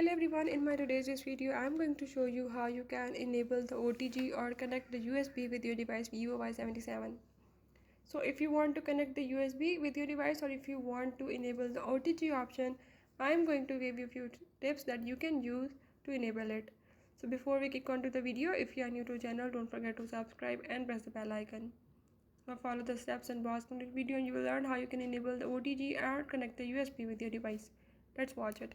Hello everyone, in my today's video I am going to show you how you can enable the OTG or connect the USB with your device Vivo Y77. So if you want to connect the USB with your device, or if you want to enable the OTG option, I am going to give you a few tips that you can use to enable it. So before we kick on to the video, if you are new to the channel, don't forget to subscribe and press the bell icon. Now follow the steps and pause the video and you will learn how you can enable the OTG or connect the USB with your device. Let's watch it.